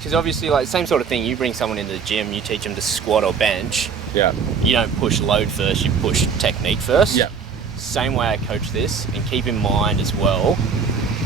because obviously, like, same sort of thing. You bring someone into the gym, you teach them to squat or bench. Yeah. You don't push load first, you push technique first. Yeah. Same way I coach this, and keep in mind as well,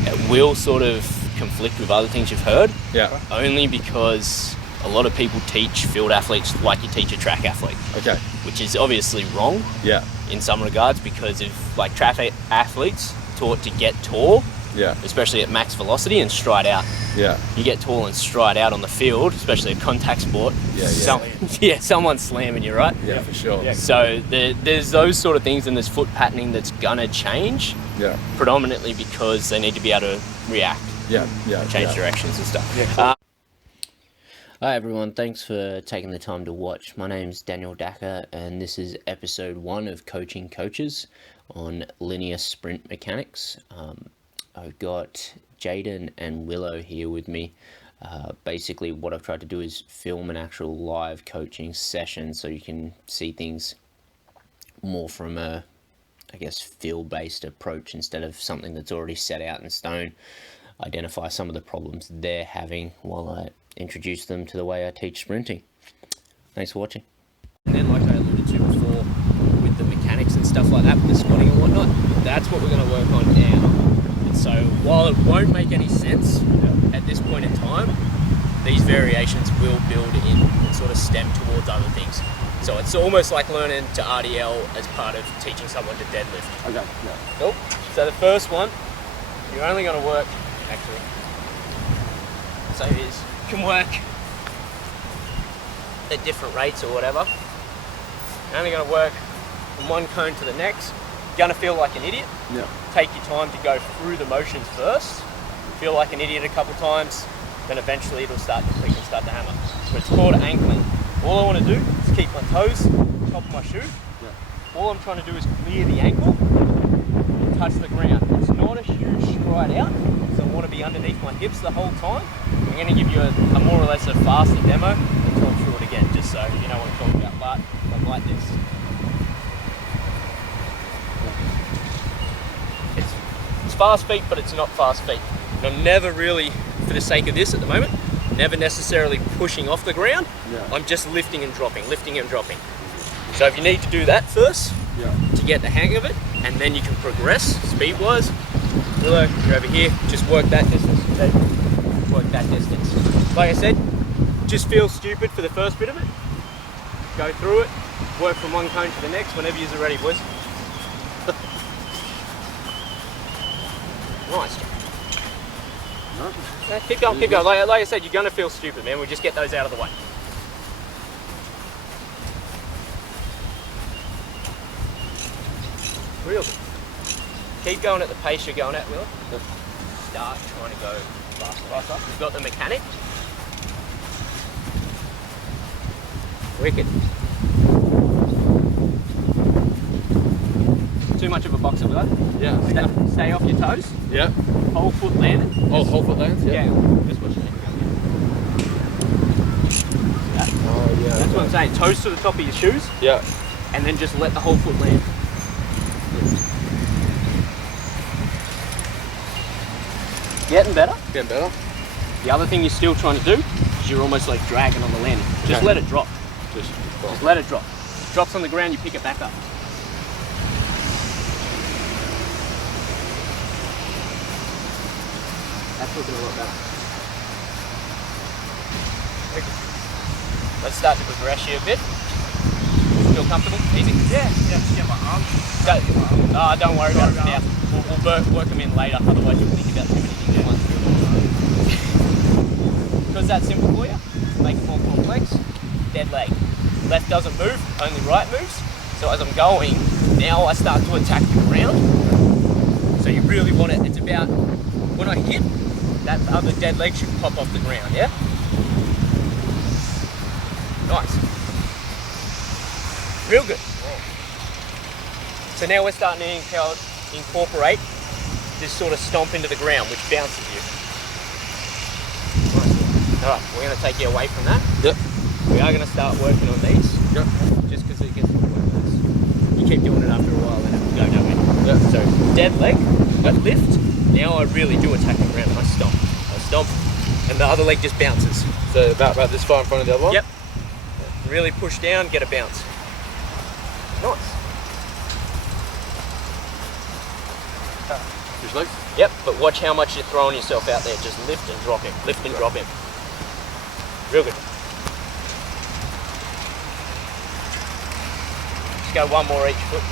it will sort of conflict with other things you've heard. Yeah. Only because a lot of people teach field athletes like you teach a track athlete. Okay. Which is obviously wrong. Yeah. In some regards, because if like track athletes taught to get tall, yeah, especially at max velocity and stride out. Yeah. You get tall and stride out on the field, especially a contact sport. Yeah. Someone's slamming you, right? Yeah, for sure. Yeah. So there's those sort of things, and there's foot patterning that's gonna change. Yeah. Predominantly because they need to be able to react. Yeah. Yeah. Change directions and stuff. Yeah. Cool. Hi everyone, thanks for taking the time to watch. My name's Daniel Dacker, and this is episode 1 of Coaching Coaches on linear sprint mechanics. I've got Jaydon and Willo here with me. Basically what I've tried to do is film an actual live coaching session so you can see things more from a, I guess, field-based approach instead of something that's already set out in stone. Identify some of the problems they're having while I introduce them to the way I teach sprinting. Thanks for watching. And then, like I alluded to before, with the mechanics and stuff like that, with the squatting and whatnot, that's what we're going to work on now. And so while it won't make any sense at this point in time, these variations will build in and sort of stem towards other things. So it's almost like learning to RDL as part of teaching someone to deadlift. Okay. Yeah. Cool. So the first one, you're only going to work, actually, so it is, you can work at different rates or whatever. You're only going to work from one cone to the next. You're going to feel like an idiot. Yeah. Take your time to go through the motions first. Feel like an idiot a couple times, then eventually it'll start to click and start to hammer. So it's called ankling. All I want to do is keep my toes top of my shoe. Yeah. All I'm trying to do is clear the ankle and touch the ground. It's not a huge stride out, so I want to be underneath my hips the whole time. I'm going to give you a more or less a faster demo and talk through it again, just so you know what I'm talking about. But I'm like this. It's fast feet, but it's not fast feet. And I'm never really, for the sake of this at the moment, never necessarily pushing off the ground. Yeah. I'm just lifting and dropping, lifting and dropping. So if you need to do that first, to get the hang of it, and then you can progress speed-wise. Willo, you're over here, just work that distance. Okay? Work that distance. Like I said, just feel stupid for the first bit of it. Go through it, work from one cone to the next whenever you're ready, boys. Nice. No, keep going, keep going. Like I said, you're going to feel stupid, man. We'll just get those out of the way. Real good. Keep going at the pace you're going at, Willo. Start trying to go faster. You've got the mechanic. Wicked. Too much of a boxer, Willo. Yeah. Stay off your toes. Yeah. Whole foot landed. Oh, whole foot lands? Yeah. Just watch it. Oh, yeah. That's what I'm saying. Toes to the top of your shoes. Yeah. And then just let the whole foot land. Getting better. Getting better. The other thing you're still trying to do is you're almost like dragging on the landing. Just let it drop. Just let it drop. Drops on the ground, you pick it back up. That's looking a lot better. Okay. Let's start to progress here a bit. Feel comfortable? Easy? Yeah, my arms. Don't worry about it now. We'll work them in later, otherwise you'll think about too many things at once. Because that's simple for you, make it more complex. Dead leg. Left doesn't move, only right moves. So as I'm going, now I start to attack the ground. So you really want it, it's about, when I hit, that other dead leg should pop off the ground, yeah? Nice. Real good. So now we're starting to incorporate this sort of stomp into the ground, which bounces you. Nice. Alright, we're going to take you away from that. Yep. We are going to start working on these. Yep. Just because it gets worse. You keep doing it after a while, then it will go nowhere. Yep. So, dead leg, I lift. Now I really do attack the ground. I stomp. And and the other leg just bounces. So about this far in front of the other one? Yep. Really push down, get a bounce. Nice. Push legs? Yep, but watch how much you're throwing yourself out there. Just lift and drop him, lift and drop him. Real good. Just go one more each foot.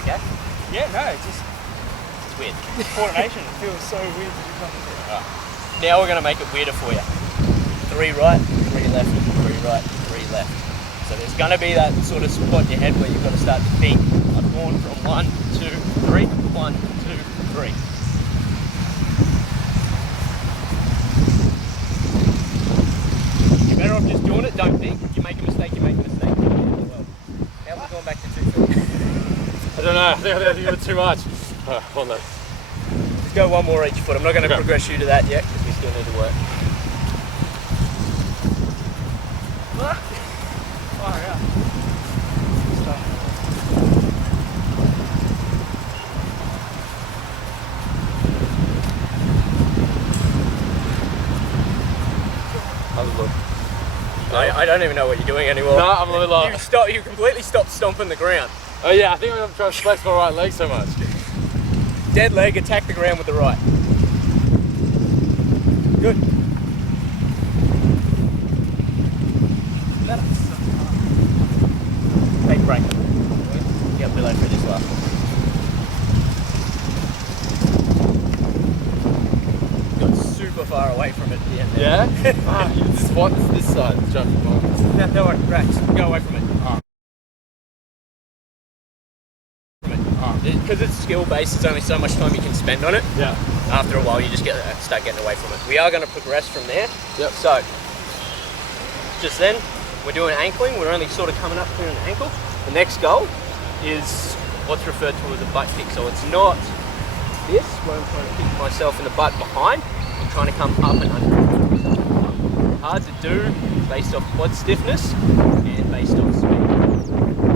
Okay? Yeah, no, it's Weird. coordination. It feels so weird to do something like that. Now we're going to make it weirder for you. 3 right, 3 left, 3 right, 3 left. So there's going to be that sort of spot in your head where you've got to start to think. I've gone from 1, 2, 3, 1, 2, 3. You're better off just doing it, don't think. If you make a mistake, you make a mistake. How's it going back to 2 feet? I don't know, I think it's too much. One leg. Just go one more each foot. I'm not going to progress you to that yet because we still need to work. Oh, yeah. How's it look? I don't even know what you're doing anymore. No, I'm a little lost. You completely stopped stomping the ground. Oh yeah, I think I'm trying to flex my right leg so much. Dead leg, attack the ground with the right. Good. Take a break. Get Willo through this last one. Got super far away from it at the end there. Yeah? This spot is this side, it's jumping on. No, don't worry, Rex, go away from it. Because it's skill based, there's only so much time you can spend on it. Yeah. After a while, you just start getting away from it. We are going to progress from there. Yep. So, just then, we're doing ankling. We're only sort of coming up here an ankle. The next goal is what's referred to as a butt kick. So it's not this, where I'm trying to kick myself in the butt behind. I'm trying to come up and under. Hard to do based off quad stiffness and based off speed.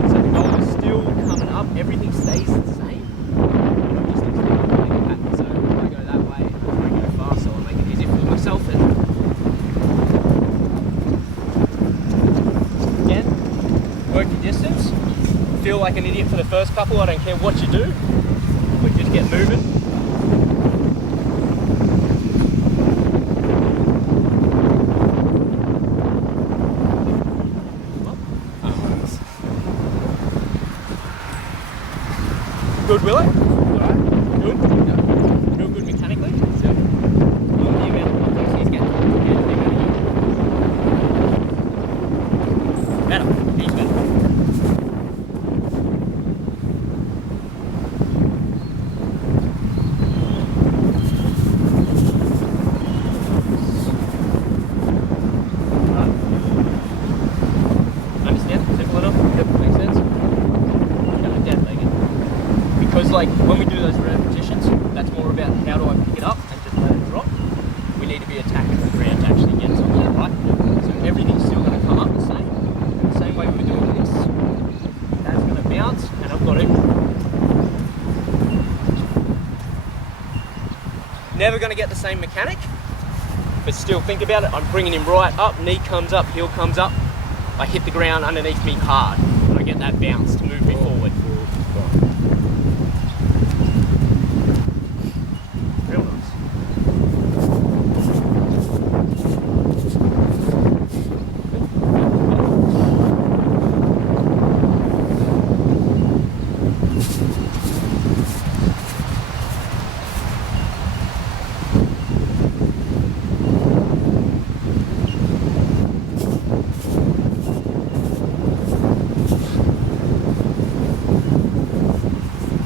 So the goal is still coming up. Everything stays the same. I'm just extending the leg pattern. So if I go that way, if I go fast, I'll make it easier for myself. And again, work your distance. Feel like an idiot for the first couple. I don't care what you do. We just get moving. Good, Willo? Alright. Good? Yeah. Real good mechanically? Yeah. The amount of confidence he's getting. Better. He's better. Understand? Simple enough? Yep. Makes sense? Going dead legged. Because like when we do those repetitions, that's more about how do I pick it up and just let it drop. We need to be attacking the ground to actually get something right. So everything's still going to come up the same way we were doing this. That's going to bounce, and I've got it. Never going to get the same mechanic, but still think about it. I'm bringing him right up, knee comes up, heel comes up. I hit the ground underneath me hard, and I get that bounce to move me forward. Real nice.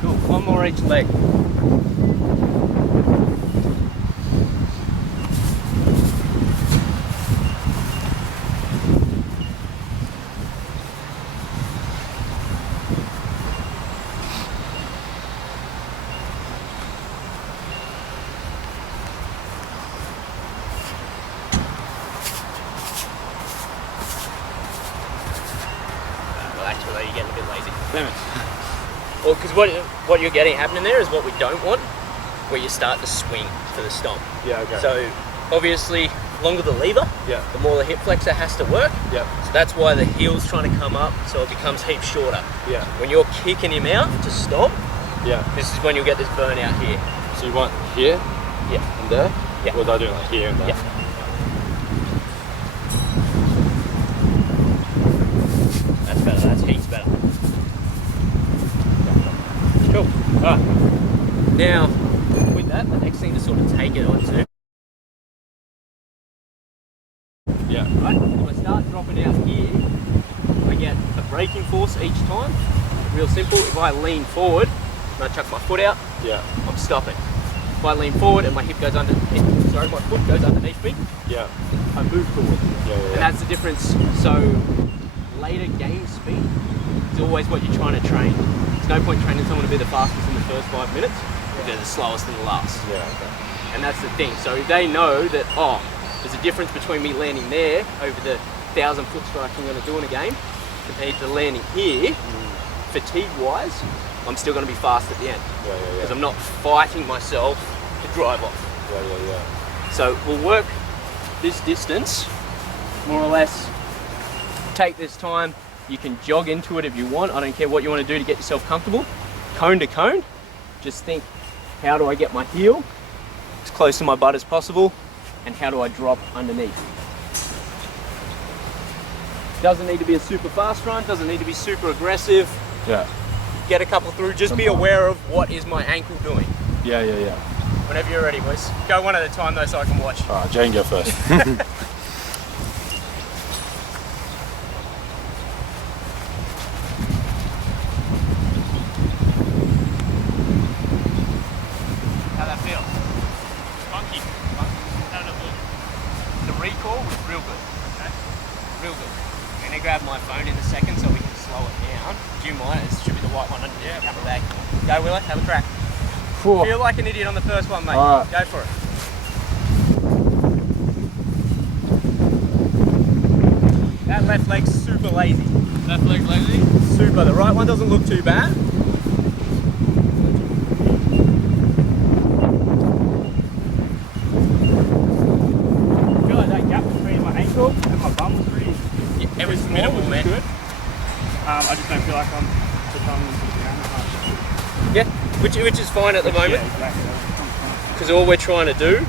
Cool, one more each leg. Damn it. Well, because what you're getting happening there is what we don't want, where you start to swing for the stomp. Yeah, okay. So obviously, longer the lever, Yeah. the more the hip flexor has to work. Yeah. So that's why the heel's trying to come up, so it becomes heaps shorter. Yeah. When you're kicking him out to stomp, Yeah. this is when you'll get this burnout here. So you want here Yeah. and there? Yeah. Or was I doing like here and there? Yeah. That's better. That's heaps better. Cool. Alright. Now, with that, the next thing to sort of take it onto. Yeah. Right? If I start dropping out here, I get a braking force each time. Real simple. If I lean forward and I chuck my foot out, Yeah. I'm stopping. If I lean forward and my hip goes under, sorry, my foot goes underneath me, Yeah. I move forward. Yeah. And that's the difference. So later game speed is always what you're trying to train. There's no point training someone to be the fastest in the first 5 minutes if they're the slowest in the last. Yeah. Okay. And that's the thing. So they know that, oh, there's a difference between me landing there over the 1,000-foot strike I'm going to do in a game compared to landing here, fatigue-wise, I'm still going to be fast at the end. Yeah. Because I'm not fighting myself to drive off. Yeah. So we'll work this distance, more or less. Take this time. You can jog into it if you want. I don't care what you want to do to get yourself comfortable. Cone to cone. Just think, how do I get my heel as close to my butt as possible? And how do I drop underneath? Doesn't need to be a super fast run. Doesn't need to be super aggressive. Yeah. Get a couple through. Just be aware of what is my ankle doing. Yeah. Whenever you're ready, boys. Go one at a time though so I can watch. Alright, Jane, go first. How'd that feel? Funky. How did it look? The recoil was real good. Okay? Real good. I'm gonna grab my phone in a second so we can slow it down. Do you mind? It should be the white one under the camera bag. Go, Willow, have a crack. Feel like an idiot on the first one, mate. All right. Go for it. That left leg's super lazy. Left leg lazy? Super. The right one doesn't look too bad. I feel like that gap between my ankle and my bum was pretty Yeah, it was small, minimal, which was man. good. I just don't feel like I'm becoming down that much. Yeah, which is fine at the moment. Yeah, exactly. Because all we're trying to do,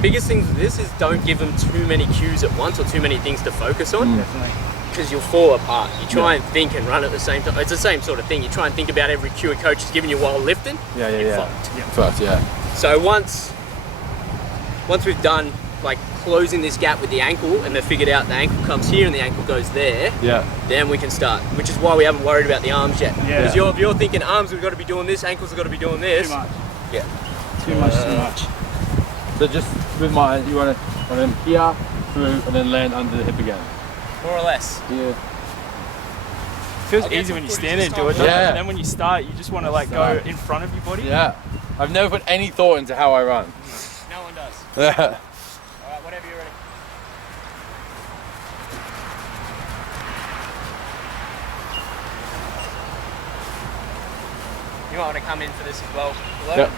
biggest thing with this is don't give them too many cues at once or too many things to focus on, Definitely. because you'll fall apart. You try and think and run at the same time. It's the same sort of thing. You try and think about every cue a coach is giving you while lifting. You're fucked. First, yeah. So once we've done like closing this gap with the ankle and they've figured out the ankle comes here and the ankle goes there, Yeah. then we can start. Which is why we haven't worried about the arms yet. Yeah. Because if you're thinking arms, we've got to be doing this, ankles have got to be doing this. Too much. Yeah. Too much. So just with mine, you want to here, through, and then land under the hip again. More or less. Yeah. It feels I'll get easy some when you footage stand there this and do it, time. doesn't it? Yeah. And then when you start, you just want to like go in front of your body. Yeah. I've never put any thought into how I run. No one does. Yeah. Alright, whatever you're ready. You might want to come in for this as well. Hello? Yep.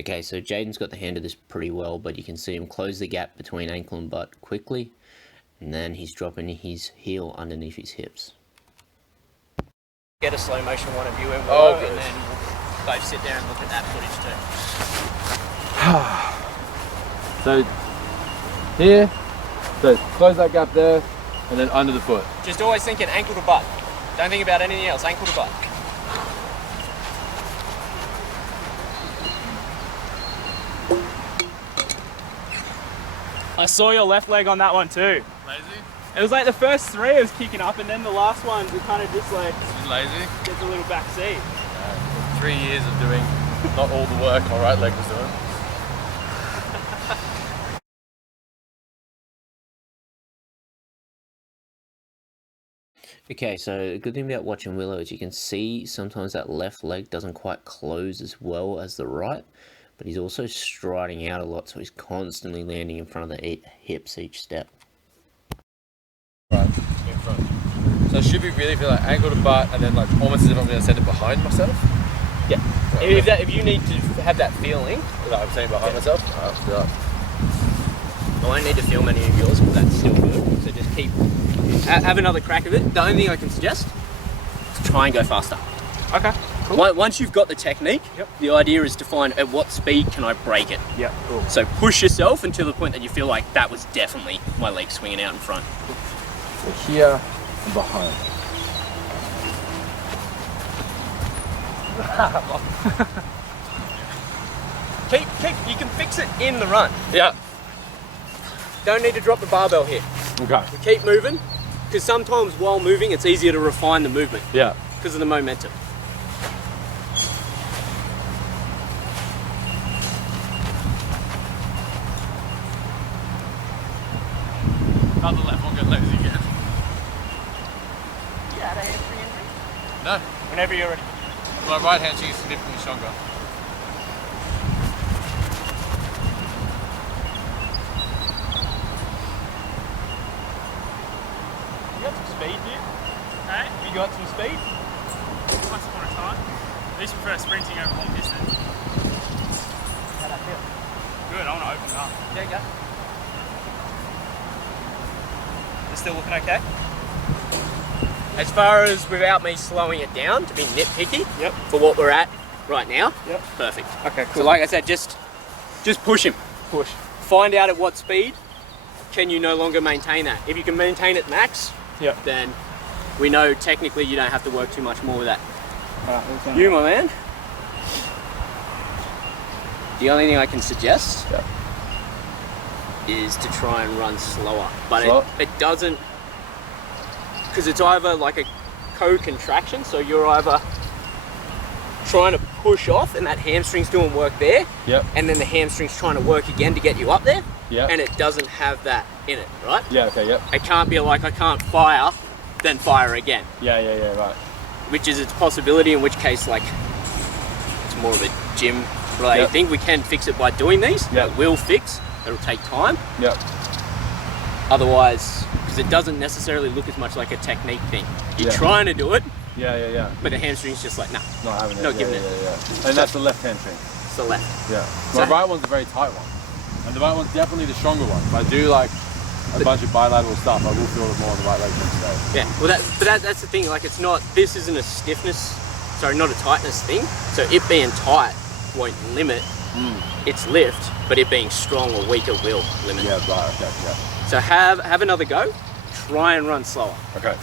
Okay, so Jaydon's got the hand of this pretty well, but you can see him close the gap between ankle and butt quickly, and then he's dropping his heel underneath his hips. Get a slow motion one of you and Oh, Willo, good. and then we'll both sit there and look at that footage too. So here, so close that gap there, and then under the foot. Just always thinking ankle to butt. Don't think about anything else, ankle to butt. I saw your left leg on that one too. Lazy? It was like the first three I was kicking up, and then the last one it kind of just like Lazy? gets a little back seat. 3 years of doing not all the work my right leg was doing. Okay, so the good thing about watching Willo is you can see sometimes that left leg doesn't quite close as well as the right, but he's also striding out a lot, so he's constantly landing in front of the hips each step. Right, in front. So it should be really feel like ankle to butt, and then like almost as if I'm going to send it behind myself. Yeah. Right. If you need to have that feeling, Like I'm saying behind myself. Alright, let's do that. I won't need to film any of yours because that's still good. So just keep have another crack of it. The only thing I can suggest is try and go faster. Okay. Cool. Once you've got the technique, the idea is to find at what speed can I break it. Yeah. Cool. So push yourself until the point that you feel like that was definitely my leg swinging out in front. So here and behind. Keep. You can fix it in the run. Yeah. Don't need to drop the barbell here. Okay. We keep moving because sometimes while moving, it's easier to refine the movement Yeah. because of the momentum. Not the left one, get lazy again. You had a hamstring injury? No. Whenever you're ready. My right hand is significantly stronger. You got some speed, dude. Hey, You got some speed? once upon a time. I used to prefer sprinting over long distance. How'd that feel? Good, I want to open it up. Yeah, go. It's still looking okay? As far as without me slowing it down to be nitpicky for what we're at right now, perfect. Okay, So like I said, just push him. Push. Find out at what speed can you no longer maintain that. If you can maintain it max, then we know technically you don't have to work too much more with that. You, my man. The only thing I can suggest is to try and run slower. But it doesn't, because it's either like a co-contraction, so you're either trying to push off and that hamstring's doing work there, and then the hamstring's trying to work again to get you up there, and it doesn't have that in it, right? It can't be like I can't fire, then fire again. Right. Which is its possibility, in which case like it's more of a gym related thing. We can fix it by doing these. It will fix. It'll take time. Otherwise, because it doesn't necessarily look as much like a technique thing. You're trying to do it, but the hamstring's just like, nah, Not having it. not giving it. And that's the left hamstring. It's the left. My right one's a very tight one. And the right one's definitely the stronger one. If I do like a bunch of bilateral stuff, I will feel it more on the right leg next day. Yeah, well that's the thing, like it's not, this isn't a stiffness, sorry, not a tightness thing. So it being tight won't limit its lift, but it being strong or weaker will limit it. So have another go, try and run slower. Okay.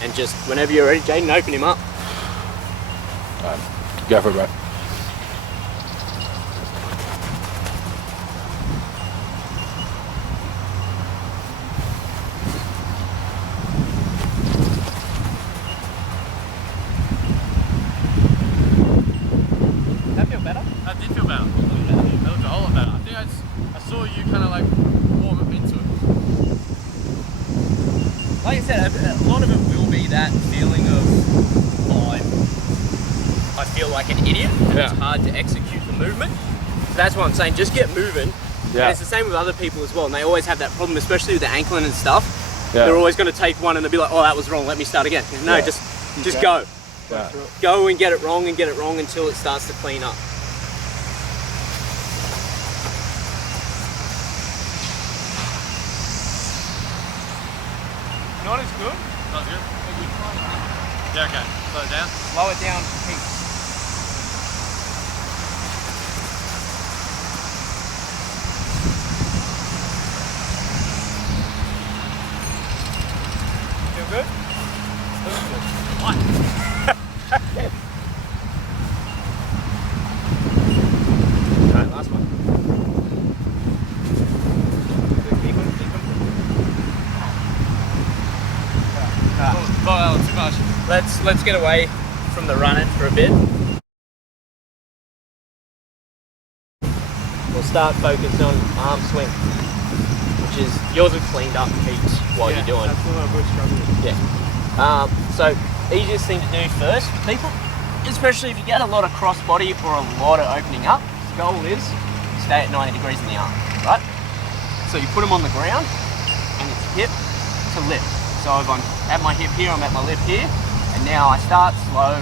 And just whenever you're ready, Jaydon, open him up. Alright, go for it, bro. That feel better? That did feel better. That looked a whole lot better. I think I saw you kind of like warm up into it. Like I said, a lot of it will be that feeling of, I feel like an idiot, and it's hard to execute the movement. So that's what I'm saying, just get moving. And it's the same with other people as well, and they always have that problem, especially with the ankling and stuff. They're always going to take one and they'll be like, oh, that was wrong, let me start again. No, just go. Go and get it wrong until it starts to clean up. Not as good. Not good? Yeah, okay. Slow it down. Slow it down heaps. Feel good? Looks good. What? Alright, last one. Keep them. Oh, too much. Let's get away from the running for a bit. We'll start focusing on arm swing, which is yours are cleaned up heaps while you're doing. That's what I was struggling. So easiest thing to do first for people, especially if you get a lot of cross body or a lot of opening up, goal is stay at 90 degrees in the arm, right? So you put them on the ground and it's hip to lip. So if I'm at my hip here, I'm at my lip here, and now I start slow.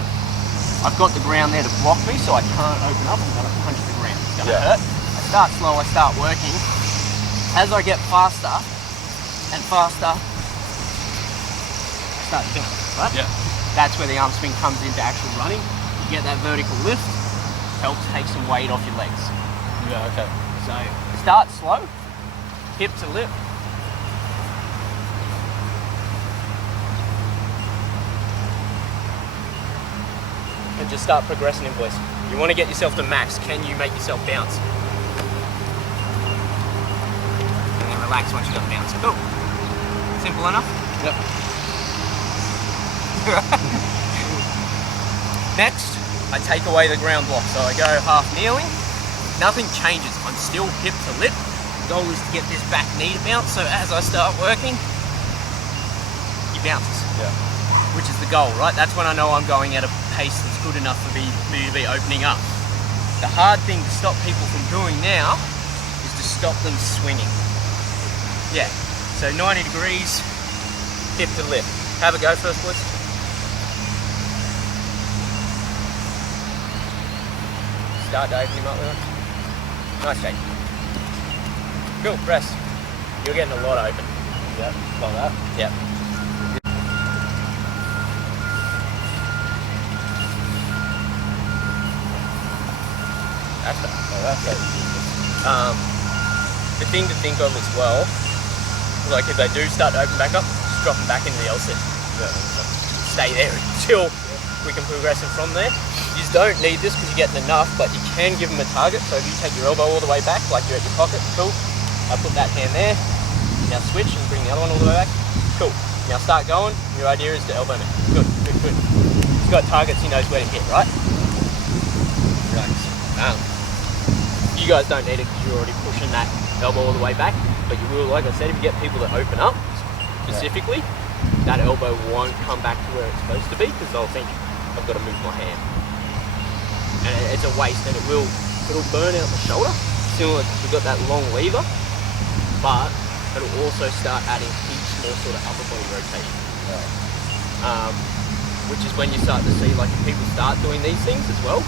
I've got the ground there to block me, so I can't open up. I'm going to punch the ground. It's going to hurt. I start slow, I start working. As I get faster and faster, I start doing it, right? Yeah. That's where the arm swing comes into actual running. You get that vertical lift, helps take some weight off your legs. Yeah, okay. So start slow, hip to lip. And just start progressing in, boys. You want to get yourself to max. Can you make yourself bounce? And then relax once you got the bounce. Cool. Simple enough? Yep. Next, I take away the ground block. So I go half kneeling. Nothing changes. I'm still hip to lip. The goal is to get this back knee to bounce. So as I start working, he bounces. Yeah. Which is the goal, right? That's when I know I'm going at a pace that's good enough for me to be opening up. The hard thing to stop people from doing now is to stop them swinging. Yeah, so 90 degrees, hip to lip. Have a go first, boys. Start to open him up there. Nice shake. Cool, press. You're getting a lot open. Yeah, like that. Yep. That's that. Like that. The thing to think of as well, like if they do start to open back up, just drop them back into the L sit. Yeah. Stay there until we can progress them from there. You don't need this because you're getting enough, but you can give them a target. So if you take your elbow all the way back, like you're at your pocket, cool. I put that hand there. Now switch and bring the other one all the way back. Cool. Now start going. Your idea is to elbow me. Good, good, good. He's got targets, he knows where to hit, right? Relax. You guys don't need it because you're already pushing that elbow all the way back, but you will, like I said, if you get people that open up specifically, that elbow won't come back to where it's supposed to be because they'll think, I've got to move my hand. And it's a waste, and it'll burn out the shoulder, similar to we've got that long lever, but it'll also start adding heaps more sort of upper body rotation. Which is when you start to see, like if people start doing these things as well,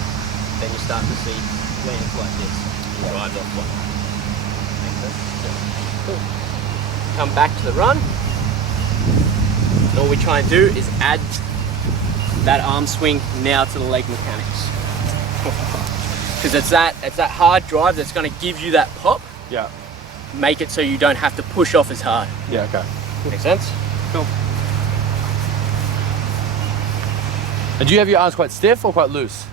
then you start to see lands like this, drives off like that. Makes sense? Yeah. Cool. Come back to the run. And all we try and do is add that arm swing now to the leg mechanics. Because it's that hard drive that's going to give you that pop. Yeah. Make it so you don't have to push off as hard. Yeah, okay. Make sense? Cool. And do you have your arms quite stiff or quite loose?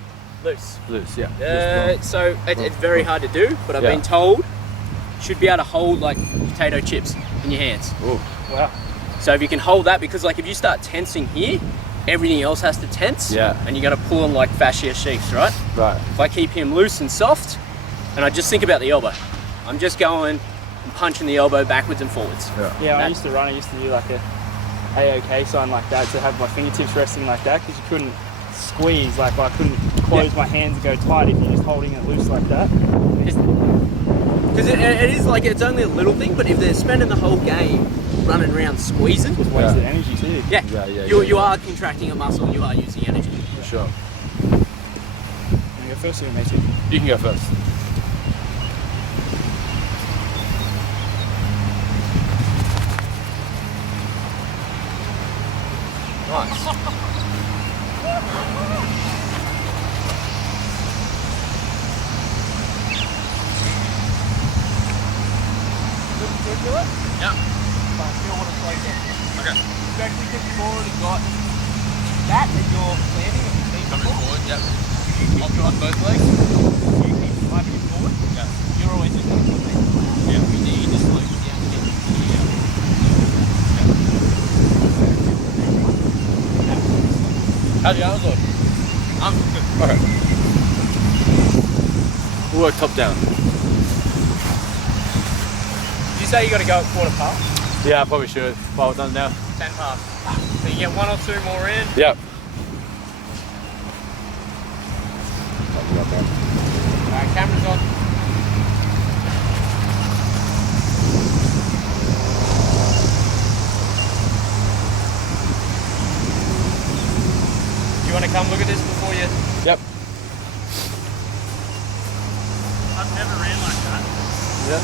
Loose. Loose, yeah. So it's very hard to do, but I've been told you should be able to hold like potato chips in your hands. Ooh. Wow. So if you can hold that, because like if you start tensing here, everything else has to tense. Yeah. And you got to pull on like fascia sheaths, right? Right. If I keep him loose and soft, and I just think about the elbow, I'm just going and punching the elbow backwards and forwards. Yeah, when I used to run, I used to do like a AOK sign like that to have my fingertips resting like that because you couldn't squeeze, like I couldn't close my hands and go tight if you're just holding it loose like that. Because it is like, it's only a little thing, but if they're spending the whole game running around squeezing, Just wasted energy too. You are contracting a muscle and you are using energy. For sure. You go first or you, Matey? You can go first. Nice. Yeah. But I still want to slow down. Okay. Especially because you've already got that and you're landing at the speed Coming forward, yep. You On both legs? You keep driving it forward. Yeah. You're always just going to put Yeah. You need to slow down a bit. How's your arms look? I'm good. Okay. We'll work top down. Did you say you got to go at quarter past? Yeah, I probably should. Well done now. 10 past. So you get one or two more in. Yep. Alright, camera's on. Do you want to come look at this before you? Yep. I've never ran like that. Yeah.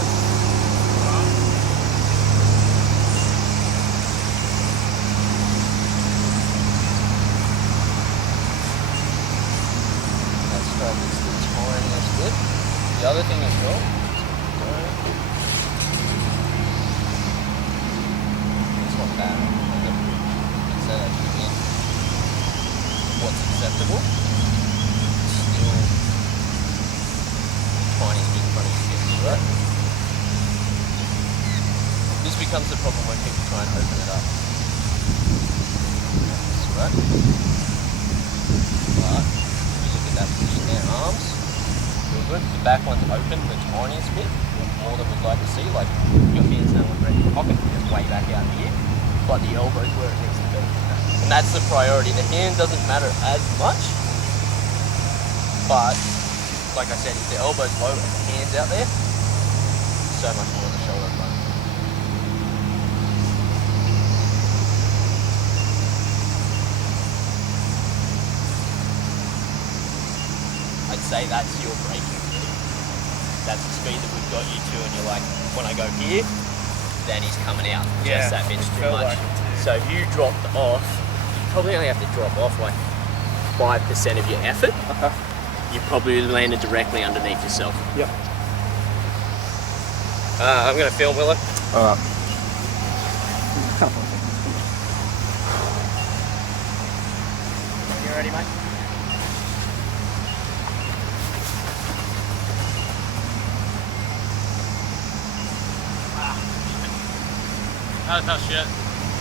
It's the tiniest bit. The other thing as well, it's not bad. Like say that again. What's acceptable? Still tiniest bit in front of your fist, right? This becomes the problem when people try and open it up. Right? But that position there, arms, real good. The back one's open, the tiniest bit, more than we'd like to see. Like your hands now are in your pocket, just way back out here, but the elbow's where it needs to be. And that's the priority. The hand doesn't matter as much, but like I said, if the elbow's low and the hand's out there, so much more on the shoulder front. I'd say that's your braking speed. That's the speed that we've got you to, and you're like, when I go here, then he's coming out. Just that bit's too much. Like so if you dropped off, you probably only have to drop off like 5% of your effort. Okay. You probably landed directly underneath yourself. Yep. I'm going to film, Willo. Alright. You ready, mate? That's shit.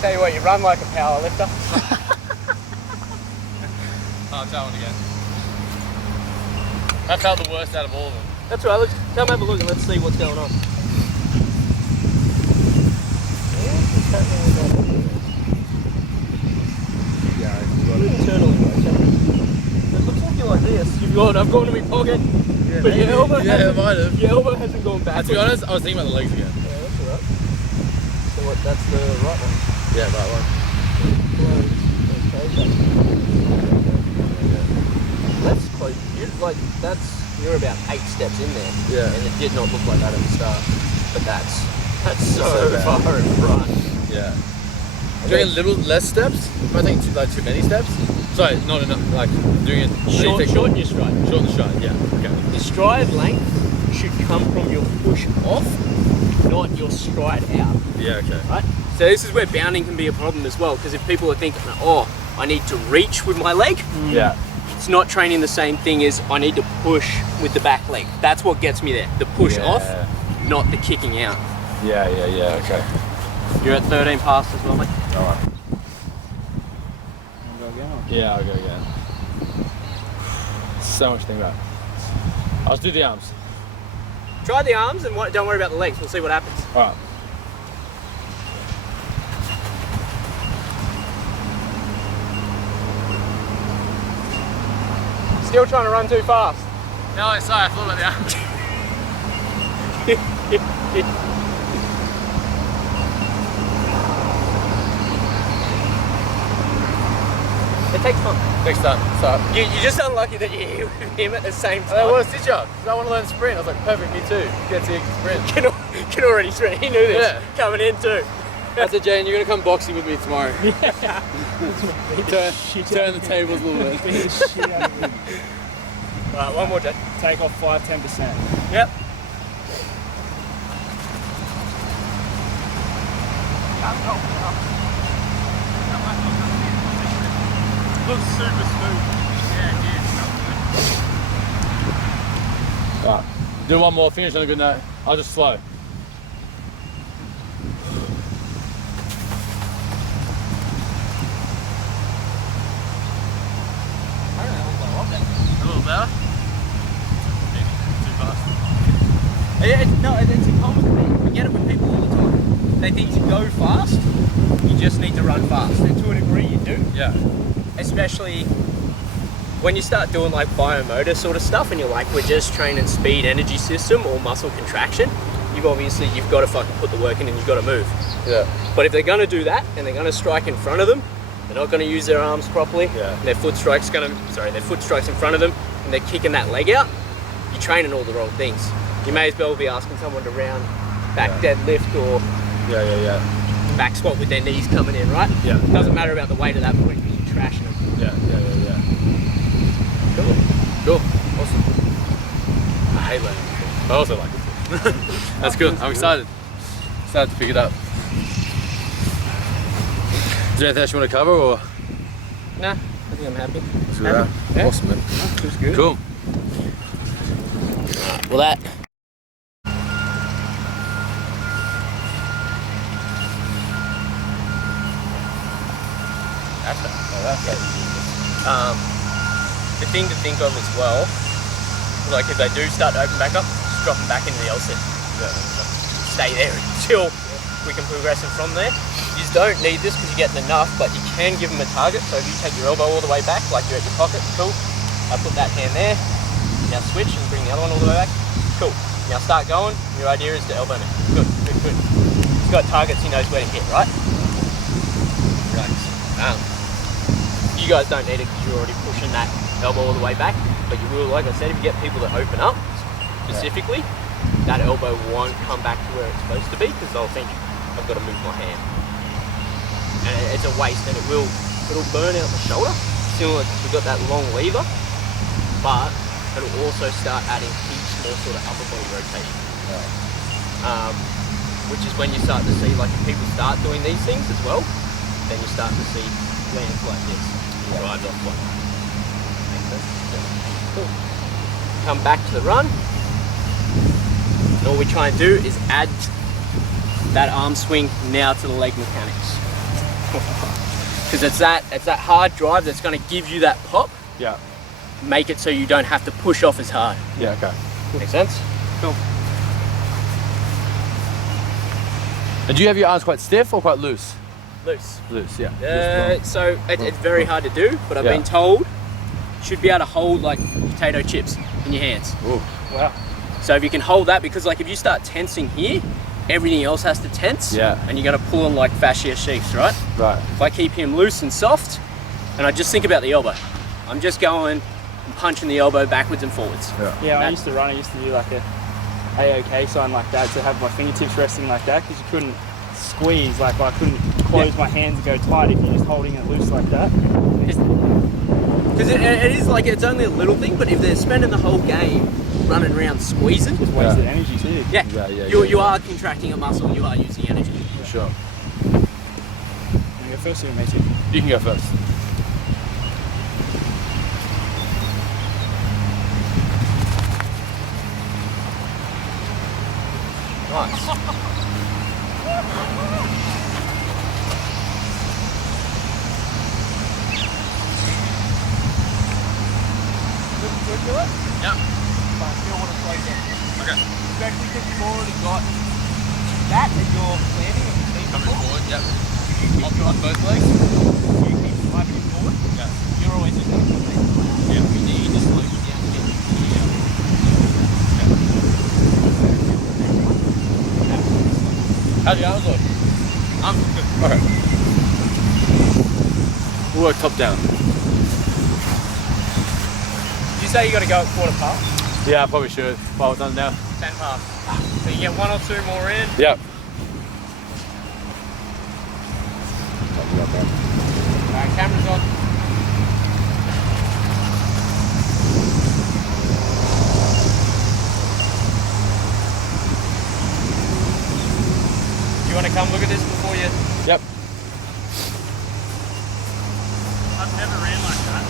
Tell you what, you run like a power lifter. I'll tell one again. That felt the worst out of all of them. That's right, let's come have a look and let's see what's going on. Internally, it looks like you're like this. I've gone to my pocket, Yeah, but your elbow, it might have. your elbow hasn't gone back. To be honest, I was thinking about the legs again. Yeah, that's alright. So what, that's the right one? Yeah, that one. That's close. You're about 8 steps in there. Yeah. And it did not look like that at the start. But that's so bad. far in front. Yeah. Doing a little less steps? I think too many steps. Sorry, not enough. Like doing it Shorten your stride. Shorten the stride. Yeah. Okay. The stride length should come from your push off, not your stride out. Yeah. Okay. Right? So this is where bounding can be a problem as well, because if people are thinking, oh, I need to reach with my leg, Yeah. it's not training the same thing as I need to push with the back leg. That's what gets me there. The push off, not the kicking out. Yeah. Okay. You're at 13 passes as well, mate. Alright. Go again. Yeah, I'll go again. So much to think about. I'll just do the arms. Try the arms and don't worry about the legs. We'll see what happens. Alright. Still trying to run too fast. No, sorry, I thought about the arms. It takes time. Next time. Sorry. You're just unlucky that you're here with him at the same time. Well, stitch up. Because I want to learn sprint. I was like, perfect, me too. Get to sprint. Can already sprint. He knew this. Yeah. Coming in too. I said, Jane, you're going to come boxing with me tomorrow. turn the tables a little bit. Alright, one more, Jay. Take off 5-10%. Yep. Looks super smooth. Yeah, it is. Alright. Do one more, finish on a good note. I'll just slow. A little better? Too fast. No, it's a common thing. We get it with people all the time. They think to go fast, you just need to run fast. And to a degree you do. Yeah. Especially when you start doing like biomotor sort of stuff and you're like, we're just training speed, energy system or muscle contraction, you've got to fucking put the work in and you've got to move. Yeah. But if they're going to do that and they're going to strike in front of them, they're not going to use their arms properly. Yeah. And their foot strikes in front of them and they're kicking that leg out, you're training all the wrong things. You may as well be asking someone to round back deadlift or back squat with their knees coming in, right? Yeah. It doesn't matter about the weight at that point because you're trashing them. Yeah. Cool. Awesome. I hate learning. I also like it too. That's good. I'm excited. Excited to pick it up. Is there anything else you want to cover or? Nah, I think I'm happy. Yeah. Awesome, man. Feels good. Cool. Well, that The thing to think of as well, like if they do start to open back up, just drop them back into the L sit. Stay there until we can progress them from there. You just don't need this because you're getting enough, but you can give them a target. So if you take your elbow all the way back, like you're at your pocket, cool. I put that hand there. Now switch and bring the other one all the way back. Cool. Now start going. Your idea is to elbow me. Good. He's got targets, he knows where to hit, right? Right. You guys don't need it because you're already pushing that elbow all the way back, but you will, like I said, if you get people that open up specifically, that elbow won't come back to where it's supposed to be because they'll think, I've got to move my hand. And it's a waste and it'll burn out the shoulder, similar to we've got that long lever, but it'll also start adding heaps more sort of upper body rotation. Which is when you start to see, like if people start doing these things as well, then you start to see lands like this, drives off one. Makes sense? Yeah. Cool. Come back to the run. And all we try and do is add that arm swing now to the leg mechanics. Because it's that hard drive that's going to give you that pop. Yeah. Make it so you don't have to push off as hard. Yeah, okay. Make sense? Cool. And do you have your arms quite stiff or quite loose? Loose. Loose, yeah. So it's very hard to do, but I've been told you should be able to hold like potato chips in your hands. Ooh. Wow. So if you can hold that, because like if you start tensing here, everything else has to tense. Yeah. And you're going to pull on like fascia sheaths, right? Right. If I keep him loose and soft, and I just think about the elbow, I'm just going and punching the elbow backwards and forwards. Yeah, I used to run, I used to do like a AOK sign like that, to have my fingertips resting like that, because you couldn't squeeze, like I couldn't close my hands and go tight if you're just holding it loose like that. Because it is like, it's only a little thing, but if they're spending the whole game running around squeezing, Just wasted energy too. You are contracting a muscle, you are using energy. Sure. You go first or mate? You can go first. Nice. Yeah. But I still want to slow down. Okay. Especially because you've already got that and you're landing and you're Coming forward, yep. On both legs? You keep driving it forward. Yeah. You're always just going to be Yeah. You need to slow you down to get How's your arms look? I'm good. Okay. We'll work top down. Did you say you got to go at quarter past? Yeah, I probably should. Well done now. 10 past. So you get one or two more in. Yep. Alright, camera's on. Do you want to come look at this before you... Yep. I've never ran like that.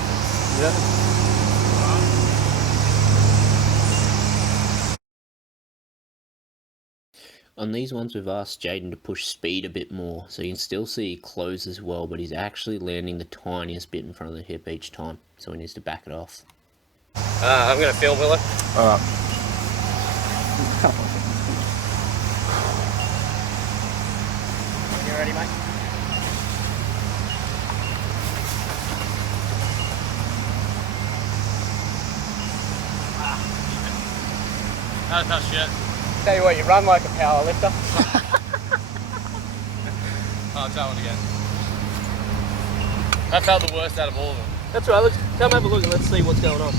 Yeah. On these ones, we've asked Jaydon to push speed a bit more, so you can still see he closes well, but he's actually landing the tiniest bit in front of the hip each time, so he needs to back it off. I'm going to film, Willo. Alright. You ready, mate? That's shit. Tell you what, you run like a power lifter. I'll try one again. That felt the worst out of all of them. That's right, let's come have a look and let's see what's going on.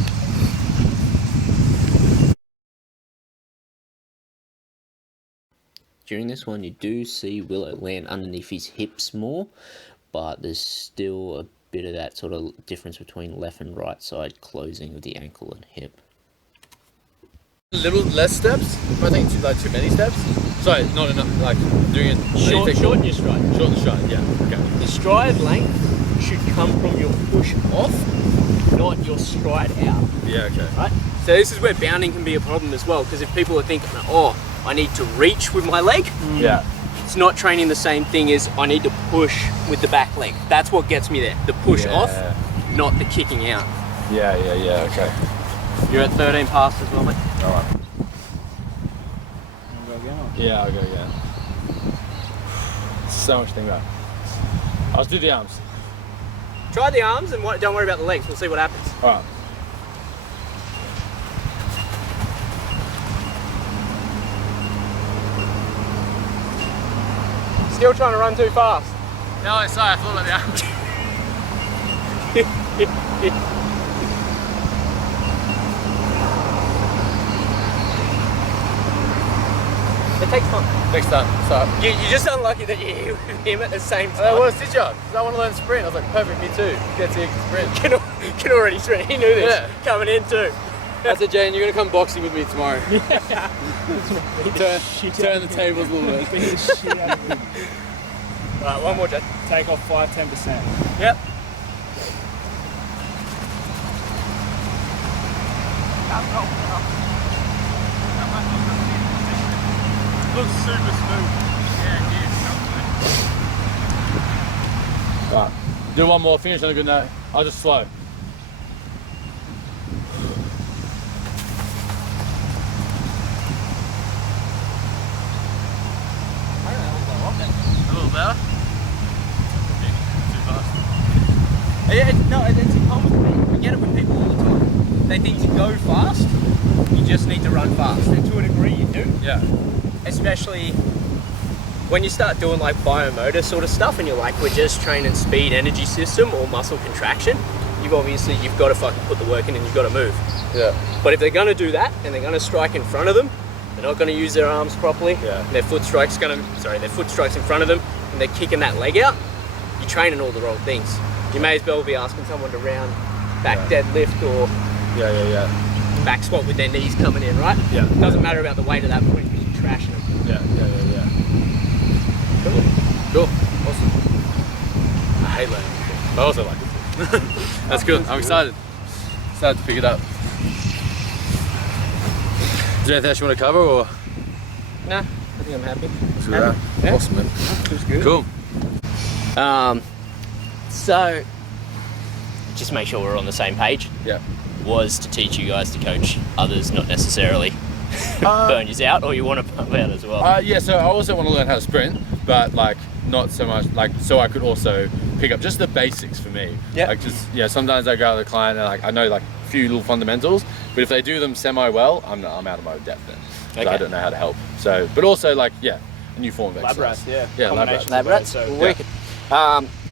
During this one, you do see Willo land underneath his hips more, but there's still a bit of that sort of difference between left and right side closing of the ankle and hip. A little less steps, I think too many steps. Sorry, not enough, like doing it Short in your stride. Short the stride, yeah, okay. The stride length should come from your push off, not your stride out. Yeah, okay. Right? So this is where bounding can be a problem as well, because if people are thinking, oh, I need to reach with my leg, Yeah. it's not training the same thing as I need to push with the back leg. That's what gets me there. The push off, not the kicking out. Yeah, okay. You're at 13 passes as well, mate. Alright. Go again. Yeah, I'll go again. So much to think about. I'll just do the arms. Try the arms and don't worry about the legs. We'll see what happens. Alright. Still trying to run too fast. No, sorry, I thought about the arms. It takes time. Next time, sorry. You're just unlucky that you're here with him at the same time. That was his job, because I want to learn sprint. I was like, perfect, me too. Get to sprint. Can already sprint. He knew this coming in too. I said, Jane, you're going to come boxing with me tomorrow. turn the tables a little bit. Alright, one more, Jay. Take off 5-10%. Yep. Looks super smooth. Yeah, it is. Alright, do one more, finish on a good note. I'll just slow. A little better? Too fast. Yeah, no, it's a common thing. We get it with people all the time. They think to go fast, you just need to run fast. And to a degree you do. Yeah. Especially when you start doing like biomotor sort of stuff and you're like, we're just training speed, energy system or muscle contraction, you've got to fucking put the work in and you've got to move. Yeah. But if they're going to do that and they're going to strike in front of them, they're not going to use their arms properly. Yeah. Their foot strikes in front of them and they're kicking that leg out, you're training all the wrong things. You may as well be asking someone to round back deadlift or back squat with their knees coming in, right? Yeah. It doesn't matter about the weight at that point because you're trashing them. Yeah. Cool. Awesome. I hate learning, but I also like it too. That's good. I'm excited. Excited to pick it up. Is there anything else you want to cover, or? Nah, I think I'm happy. Yeah. Awesome, man. Feels good. Cool. So, just make sure we're on the same page. Yeah. Was to teach you guys to coach others, not necessarily burn you out, or you want to pump out as well. Yeah, so I also want to learn how to sprint, but like not so much, like so I could also pick up just the basics for me. Yeah. Like just sometimes I go to the client and like I know like a few little fundamentals, but if they do them semi well, I'm out of my depth then. So I don't know how to help. So, but also like a new form of exercise. Lab rats, Yeah, lab rats. Lab rats, So wicked.